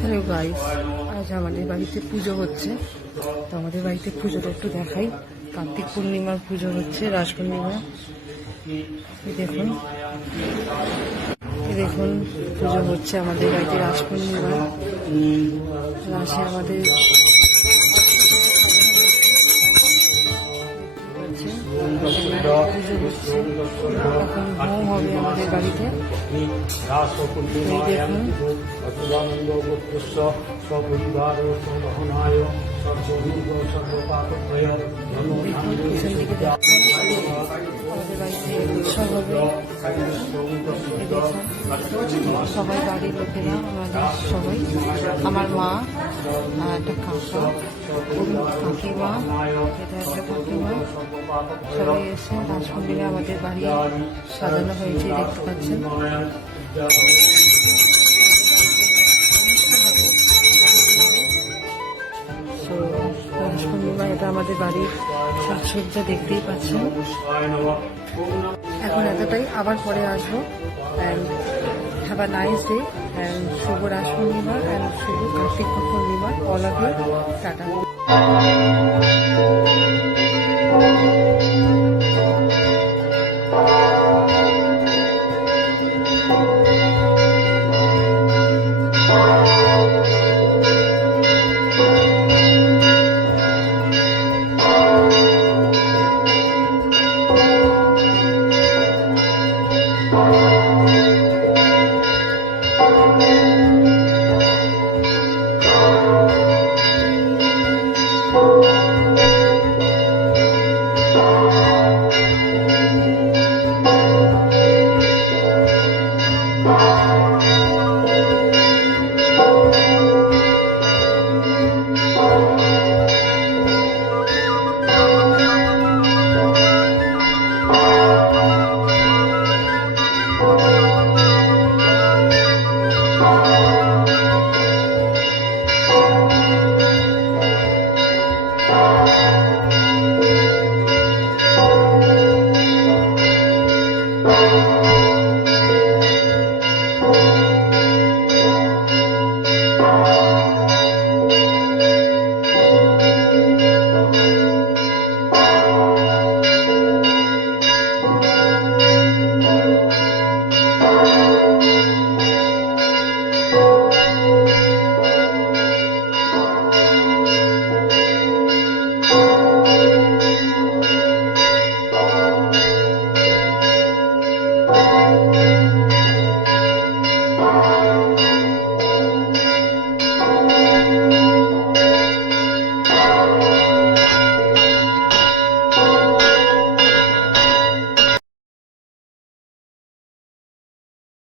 Hello guys, আজ আমাদের বাড়িতে পুজো হচ্ছে। তো আমাদের বাড়িতে পুজোটা একটু দেখাই। কার্তিক পূর্ণিমার পুজো হচ্ছে, রাস পূর্ণিমা। দেখুন পুজো হচ্ছে আমাদের বাড়িতে রাস পূর্ণিমা। রাসে আমাদের পুজো হচ্ছে, এখন হোম হবে আমাদের বাড়িতে। দেখুন পিছন দিকে দেখুন আমাদের বাড়িতে উৎসব হবে। সবাই বাড়ির লোকেরা, আমাদের সবাই, আমার মা, একটা কাকা, কাকিমা, এটা একটা কাকিমা, সবাই এসে রাস পূর্ণিমা আমাদের বাড়ি সাজানো হয়েছে, দেখতে পাচ্ছেন। রাস পূর্ণিমা এটা আমাদের বাড়ির সাজসজ্জা, দেখতেই পাচ্ছেন। এখন এতটাই, আবার পরে আসবো। And have a nice day, and শুভ রাস পূর্ণিমা, অ্যান্ড শুভ Kartik Purnima. All of you, tata.